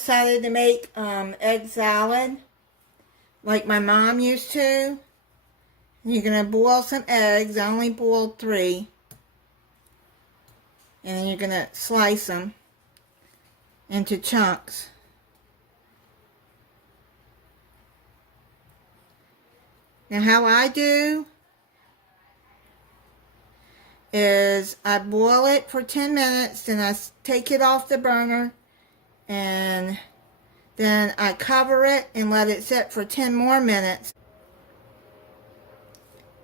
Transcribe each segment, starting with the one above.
decided to make egg salad like my mom used to. You're going to boil some eggs. I only boiled 3. And then you're going to slice them into chunks. Now how I do is I boil it for 10 minutes, then I take it off the burner, and then I cover it and let it sit for 10 more minutes.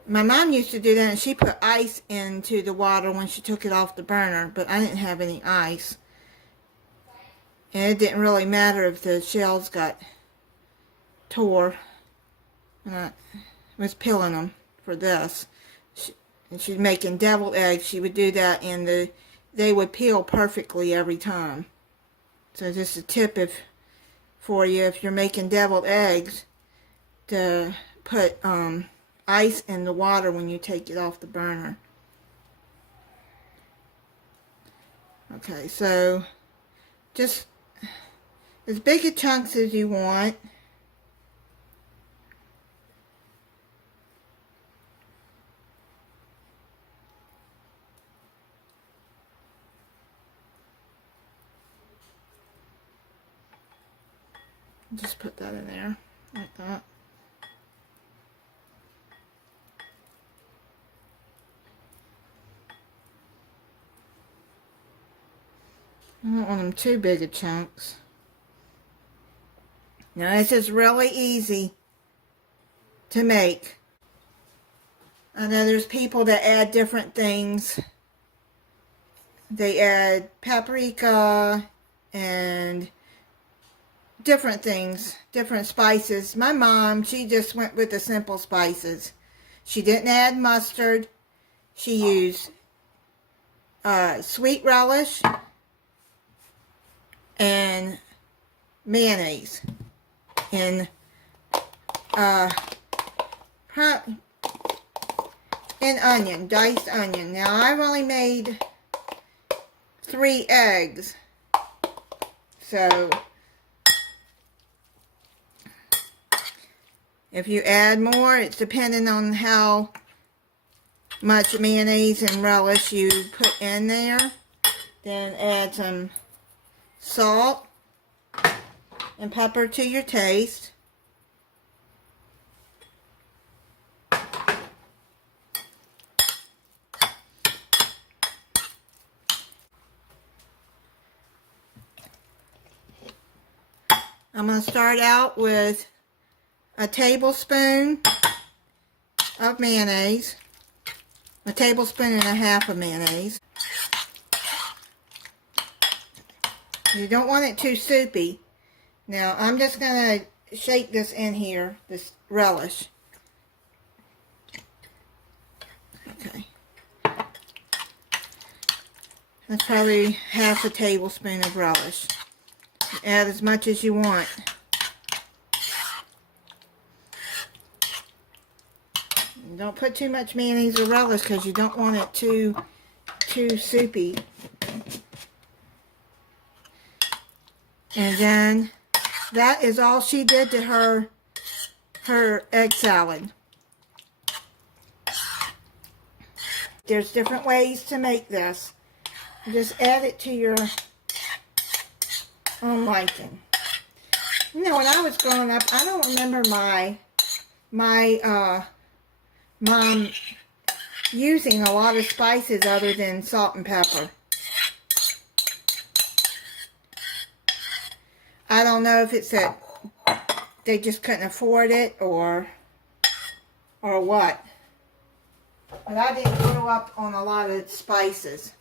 My mom used to do that, and she put ice into the water when she took it off the burner, but I didn't have any ice. And it didn't really matter if the shells got tore. And I was peeling them for this. And she's making deviled eggs. She would do that, and they would peel perfectly every time. So just a tip for you, if you're making deviled eggs, to put ice in the water when you take it off the burner. Okay, so just as big a chunks as you want. Just put that in there, like that. I don't want them too big of chunks. Now this is really easy to make. I know there's people that add different things. They add paprika and different things, different spices. My mom, she just went with the simple spices. She didn't add mustard. She used sweet relish and mayonnaise and onion, diced onion. Now I've only made 3 eggs, so if you add more, it's depending on how much mayonnaise and relish you put in there. Then add some salt and pepper to your taste. I'm going to start out with a tablespoon of mayonnaise, a tablespoon and a half of mayonnaise. You don't want it too soupy. Now I'm just going to shake this in here, this relish. Okay. That's probably half a tablespoon of relish. Add as much as you want. Don't put too much mayonnaise or relish because you don't want it too soupy. And then that is all she did to her egg salad. There's different ways to make this. Just add it to your own liking. You know, when I was growing up, I don't remember my mom using a lot of spices other than salt and pepper. I don't know if it's that they just couldn't afford it or what. But I didn't grow up on a lot of spices.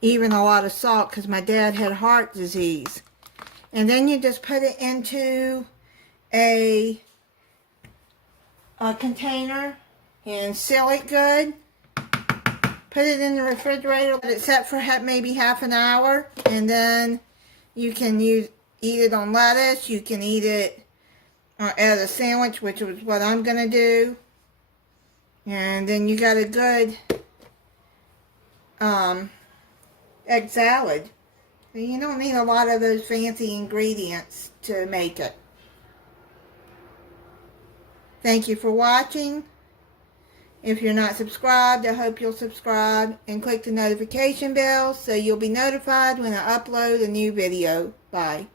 Even a lot of salt, because my dad had heart disease. And then you just put it into a container and seal it good. Put it in the refrigerator, let it set for maybe half an hour, and then you can eat it on lettuce. You can eat it as a sandwich, which is what I'm going to do. And then you got a good egg salad. You don't need a lot of those fancy ingredients to make it. Thank you for watching. If you're not subscribed, I hope you'll subscribe and click the notification bell so you'll be notified when I upload a new video. Bye.